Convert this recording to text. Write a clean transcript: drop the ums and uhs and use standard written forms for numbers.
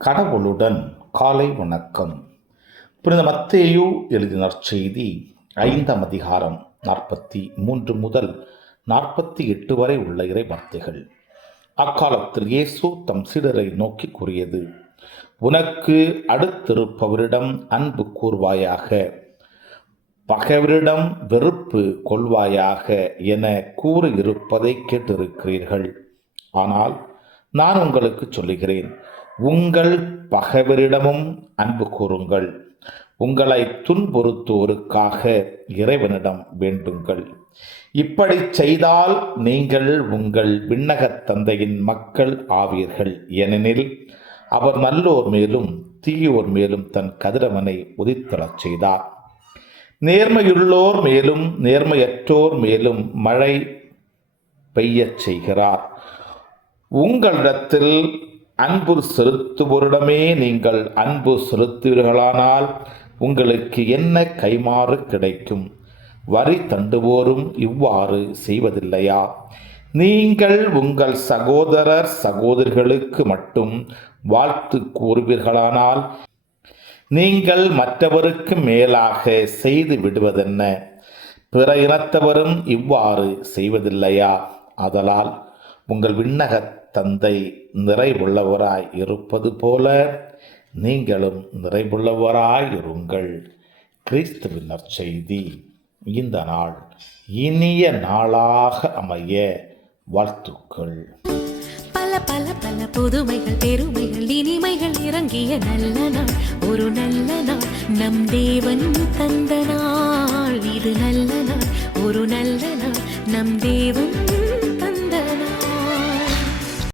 கடவுளுடன் காலை வணக்கம். புனித மத்தேயு எழுதின நற்செய்தி 5ஆம் அதிகாரம் 43 முதல் 48 வரை உள்ள இறை வார்த்தைகள். அக்காலத்தில் இயேசு தம் சீடரை நோக்கி கூறியது: உனக்கு அடுத்திருப்பவரிடம் அன்பு கூர்வாயாக, பகைவரிடம் வெறுப்பு கொள்வாயாக என கூறியிருப்பதை கேட்டிருக்கிறீர்கள். ஆனால் நான் உங்களுக்கு சொல்லுகிறேன், உங்கள் பகைவரிடமும் அன்பு கூறுங்கள், உங்களை துன்புறுத்துவோருக்காக இறைவனிடம் வேண்டுங்கள். இப்படி செய்தால் நீங்கள் உங்கள் விண்ணகத் தந்தையின் மக்கள் ஆவீர்கள். ஏனெனில் அவர் நல்லோர் மேலும் தீயோர் மேலும் தன் கதிரவனை உதித்தரச் செய்தார். நேர்மையுள்ளோர் மேலும் நேர்மையற்றோர் மேலும் மழை பெய்யச் செய்கிறார். உங்களிடத்தில் அன்பு செலுத்துவோரிடமே நீங்கள் அன்பு செலுத்துவீர்களானால் உங்களுக்கு என்ன கைமாறு கிடைக்கும்? வரி தண்டுவோரும் இவ்வாறு செய்வதில்லையா? நீங்கள் உங்கள் சகோதரர் சகோதரிகளுக்கு மட்டும் வாழ்த்து கூறுவீர்களானால் நீங்கள் மற்றவருக்கு மேலாக செய்து விடுவதென்ன? பிற இனத்தவரும் இவ்வாறு செய்வதில்லையா? ஆதலால் உங்கள் விண்ணகத் தந்தை நிறைவுள்ளவராய் இருப்பது போல நீங்களும் நிறைவுள்ளவராய் இருங்கள். கிறிஸ்துவின் நற்செய்தி. இந்த நாள் இனிய நாளாக அமைய வாழ்த்துக்கள். பல பல பல புதுமைகள் பெருமைகள் இனிமைகள் இறங்கிய நல்ல நாள், ஒரு நல்ல நாள், நம் தேவன் தந்த நாள். இது நல்ல நாள், ஒரு நல்ல நாள், நம் தேவன்